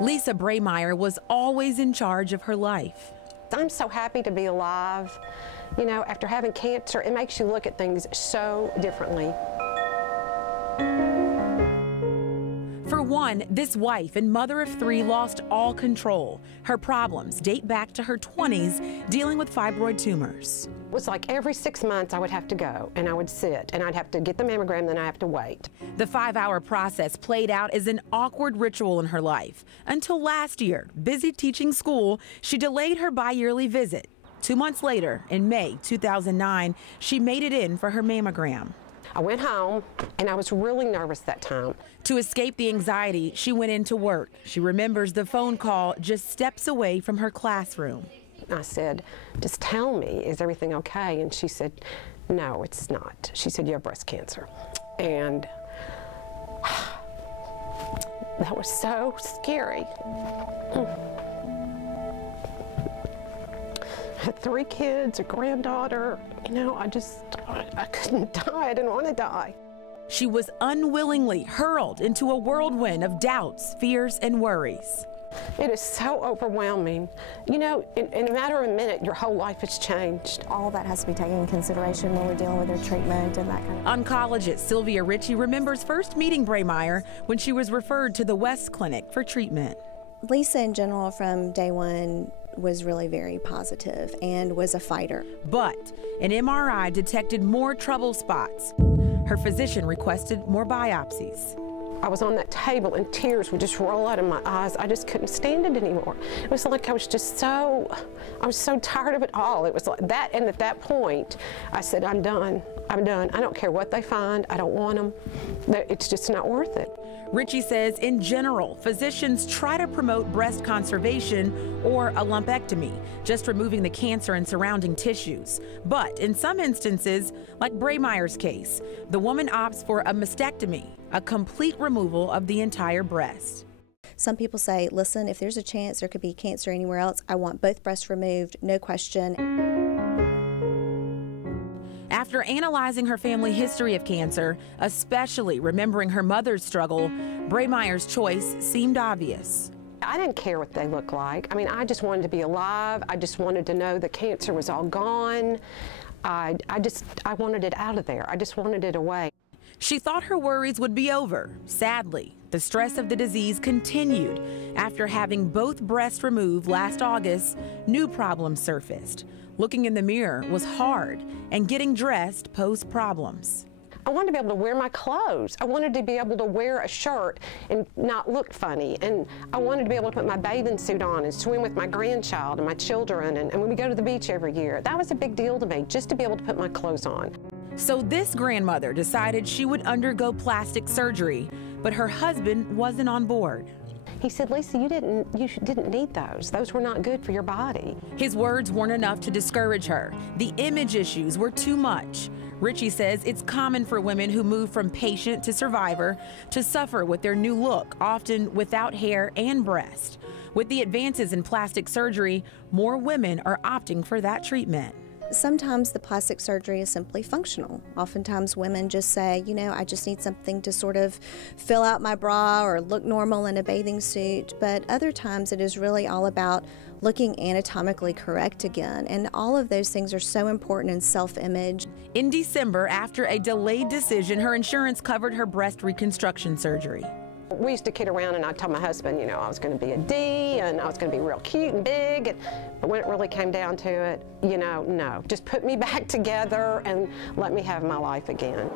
Lisa Breymaier was always in charge of her life. I'm so happy to be alive. You know, after having cancer, it makes you look at things so differently. For one, this wife and mother of three lost all control. Her problems date back to her 20s, dealing with fibroid tumors. It was like every 6 months I would have to go, and I would sit, and I'd have to get the mammogram, then I have to wait. The 5-hour process played out as an awkward ritual in her life. Until last year, busy teaching school, she delayed her bi-yearly visit. 2 months later, in May 2009, she made it in for her mammogram. I went home, and I was really nervous that time. To escape the anxiety, she went into work. She remembers the phone call just steps away from her classroom. I said, just tell me, is everything okay? And she said, no, it's not. She said, you have breast cancer. And that was so scary. I had 3 kids, a granddaughter. You know, I couldn't die. I didn't want to die. She was unwillingly hurled into a whirlwind of doubts, fears, and worries. It is so overwhelming. You know, in a matter of a minute, your whole life has changed. All that has to be taken into consideration when we're dealing with their treatment and that kind of. Oncologist Sylvia Ritchie remembers first meeting Breymaier when she was referred to the West Clinic for treatment. Lisa, in general, from day one, was really very positive and was a fighter. But an MRI detected more trouble spots. Her physician requested more biopsies. I was on that table and tears would just roll out of my eyes. I just couldn't stand it anymore. It was like I was so tired of it all. It was like that, and at that point, I said, I'm done. I'm done. I don't care what they find. I don't want them. It's just not worth it. Ritchie says, in general, physicians try to promote breast conservation or a lumpectomy, just removing the cancer and surrounding tissues. But in some instances, like Breymaier's case, the woman opts for a mastectomy, a complete removal of the entire breast. Some people say, listen, if there's a chance there could be cancer anywhere else, I want both breasts removed, no question. After analyzing her family history of cancer, especially remembering her mother's struggle, Breymaier's choice seemed obvious. I didn't care what they looked like. I mean, I just wanted to be alive. I just wanted to know the cancer was all gone. I wanted it out of there. I just wanted it away. She thought her worries would be over. Sadly, the stress of the disease continued. After having both breasts removed last August, new problems surfaced. Looking in the mirror was hard, and getting dressed posed problems. I wanted to be able to wear my clothes. I wanted to be able to wear a shirt and not look funny. And I wanted to be able to put my bathing suit on and swim with my grandchild and my children. And when we go to the beach every year, that was a big deal to me, just to be able to put my clothes on. So this grandmother decided she would undergo plastic surgery, but her husband wasn't on board. He said, Lisa, you didn't need those. Those were not good for your body. His words weren't enough to discourage her. The image issues were too much. Ritchie says it's common for women who move from patient to survivor to suffer with their new look, often without hair and breast. With the advances in plastic surgery, more women are opting for that treatment. Sometimes the plastic surgery is simply functional. Oftentimes women just say, you know, I just need something to sort of fill out my bra or look normal in a bathing suit. But other times it is really all about looking anatomically correct again. And all of those things are so important in self-image. In December, after a delayed decision, her insurance covered her breast reconstruction surgery. We used to kid around, and I told my husband, you know, I was going to be a D, and I was going to be real cute and big, but when it really came down to it, you know, no. Just put me back together and let me have my life again.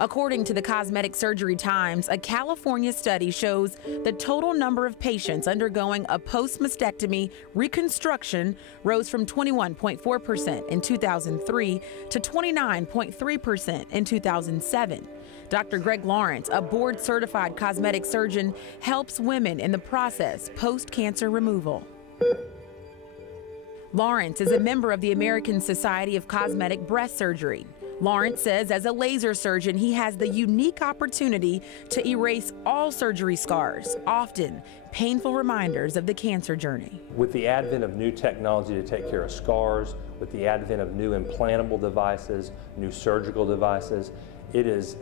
According to the Cosmetic Surgery Times, a California study shows the total number of patients undergoing a post-mastectomy reconstruction rose from 21.4% in 2003 to 29.3% in 2007. Dr. Greg Lawrence, a board-certified cosmetic surgeon, helps women in the process post-cancer removal. Lawrence is a member of the American Society of Cosmetic Breast Surgery. Lawrence says as a laser surgeon, he has the unique opportunity to erase all surgery scars, often painful reminders of the cancer journey. With the advent of new technology to take care of scars, with the advent of new implantable devices, new surgical devices, it is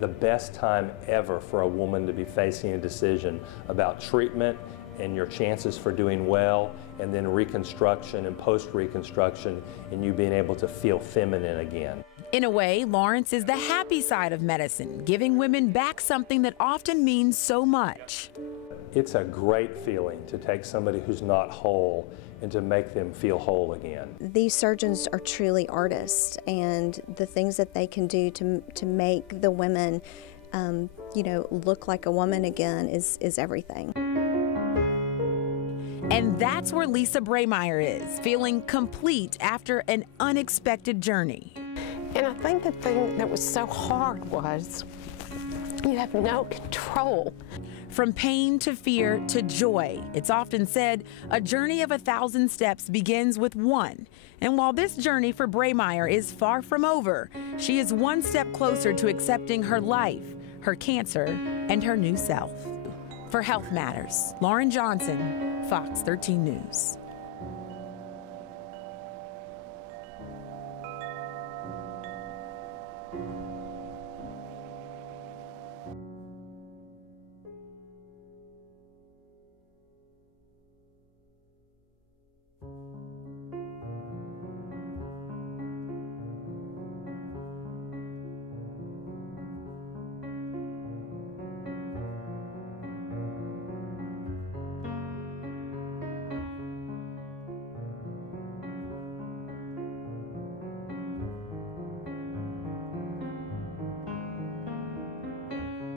the best time ever for a woman to be facing a decision about treatment and your chances for doing well, and then reconstruction and post-reconstruction, and you being able to feel feminine again. In a way, Lawrence is the happy side of medicine, giving women back something that often means so much. It's a great feeling to take somebody who's not whole and to make them feel whole again. These surgeons are truly artists, and the things that they can do to make the women, you know, look like a woman again is everything. And that's where Lisa Breymaier is, feeling complete after an unexpected journey. And I think the thing that was so hard was you have no control. From pain to fear to joy, it's often said a journey of 1,000 steps begins with one. And while this journey for Breymaier is far from over, she is one step closer to accepting her life, her cancer, and her new self. For Health Matters, Lauren Johnson, Fox 13 News.